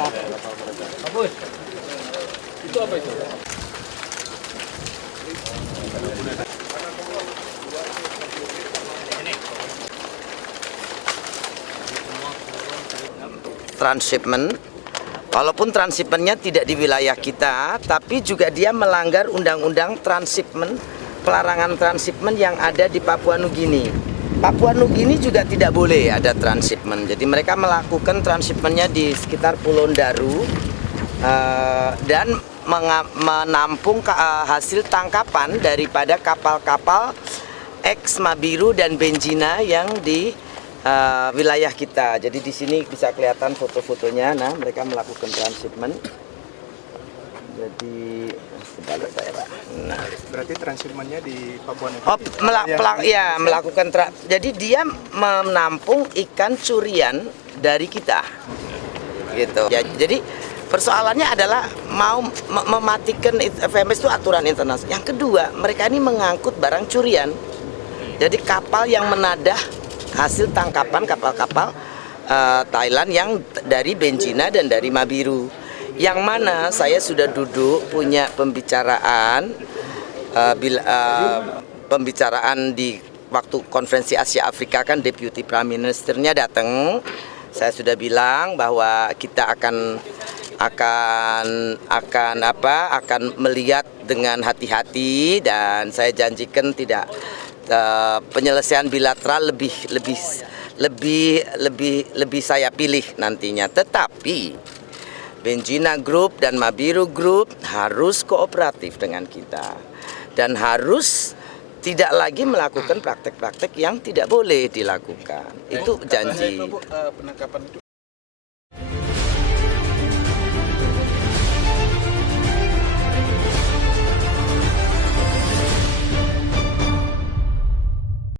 Bos, itu apa itu? Transshipment, walaupun transshipmentnya tidak di wilayah kita, tapi juga dia melanggar undang-undang transshipment, pelarangan transshipment yang ada di Papua Nugini. Papua Nugini juga tidak boleh ada transshipment. Jadi mereka melakukan transshipmentnya di sekitar Pulau Daru dan menampung hasil tangkapan daripada kapal-kapal ex Mabiru dan Benjina yang di wilayah kita. Jadi di sini bisa kelihatan foto-fotonya. Nah, mereka melakukan transshipment. Jadi sebalik saya, Pak. Nah, berarti transshipmentnya di Papua Nugini. Melakukan. Jadi dia menampung ikan curian dari kita. Gitu. Ya, jadi persoalannya adalah mau mematikan FMS itu aturan internasional. Yang kedua, mereka ini mengangkut barang curian. Jadi kapal yang menadah hasil tangkapan kapal-kapal Thailand yang dari Benjina dan dari Mabiru, yang mana saya sudah duduk punya pembicaraan pembicaraan di waktu konferensi Asia Afrika, kan Deputy Prime Ministernya datang. Saya sudah bilang bahwa kita akan melihat dengan hati-hati, dan saya janjikan tidak penyelesaian bilateral lebih saya pilih nantinya. Tetapi Benjina Group dan Mabiru Group harus kooperatif dengan kita dan harus tidak lagi melakukan praktek-praktek yang tidak boleh dilakukan. Itu janji. Penangkapan itu